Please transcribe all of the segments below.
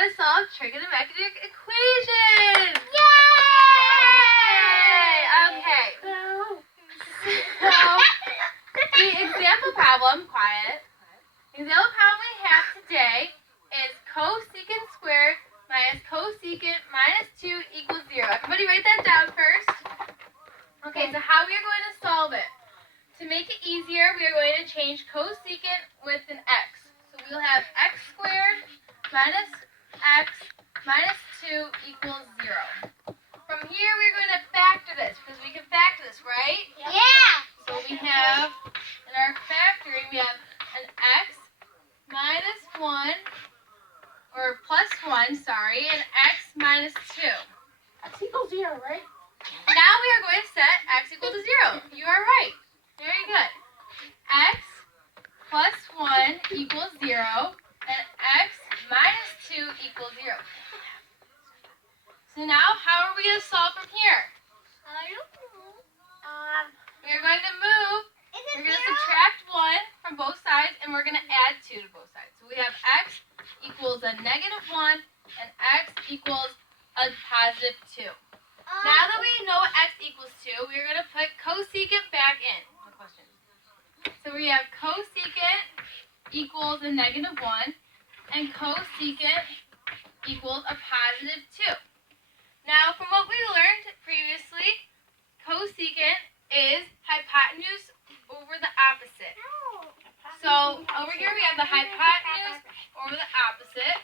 want to solve trigonometric equations. Yay! Okay. So, the example problem, the example problem we have today is cosecant squared minus cosecant minus 2 equals 0. Everybody write that down first. Okay, so how we are going to solve it. To make it easier, we are going to change cosecant with an x. So we'll have x squared minus x minus 2 equals 0. From here, we're going to factor this, because we can factor this, right? Yeah! So we have, in our factoring, we have an x minus 1, or plus 1, sorry, and x minus 2. X equals 0, right? Now we are going to set x equal to 0. You are right. Very good. X plus 1 equals 0, and x minus 2 equals 0. So now, how are we going to solve from here? I don't know. We're going to move. We're going to subtract 1 from both sides, and we're going to add 2 to both sides. So we have x equals a negative 1, and x equals a positive 2. Now that we know what x equals 2, we're going to put cosecant back in. No questions. So we have cosecant equals a negative 1, and cosecant equals a positive 2. Now, from what we learned previously, cosecant is hypotenuse over the opposite. So over here we have the hypotenuse over the opposite,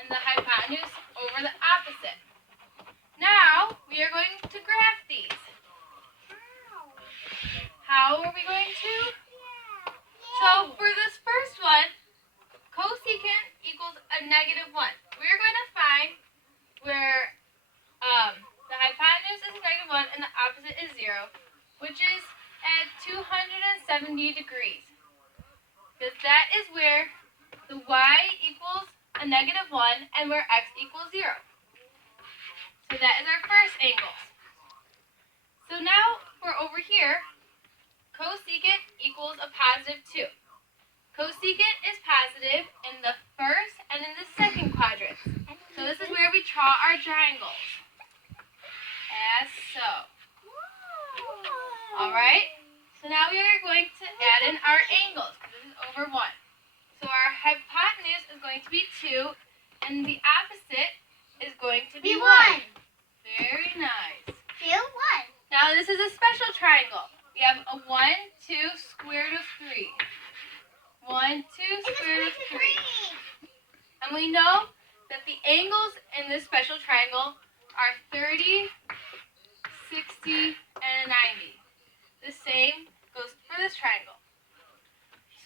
and the hypotenuse over the opposite. Now, we are going to graph these. How are we going to? So, for this first one, cosecant equals a negative 1. We're going to find where the hypotenuse is negative 1 and the opposite is 0, which is at 270 degrees. Because that is where the y equals a negative 1 and where x equals 0. So that is our first angle. So now, for over here, cosecant equals a positive 2. Cosecant is positive in the first and in the second quadrants. So this is where we draw our triangles. As so. Alright? So now we are going to add in our angles. This is over 1. So our hypotenuse is going to be 2, and the opposite is going to be 1. Very nice. 2, 1. Now this is a special triangle. We have a 1, 2, square root of 3. 1, 2, square root of 3. And we know that the angles in this special triangle are 30, 60, and 90. The same goes for this triangle.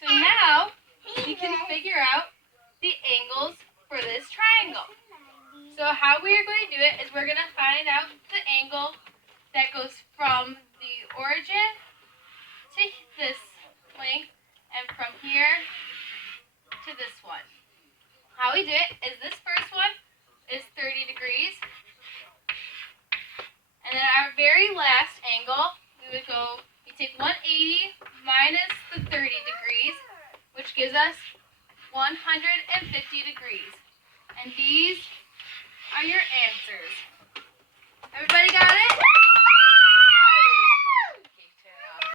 So now we can figure out the angles for this triangle. So how we are going to do it is we're going to find out the angle that goes from the origin to this length and from here to this one. How we do it is this first one is 30 degrees. And then our very last angle, we take 180 minus the 30 degrees, which gives us 150 degrees. And these are your answers. Everybody got it?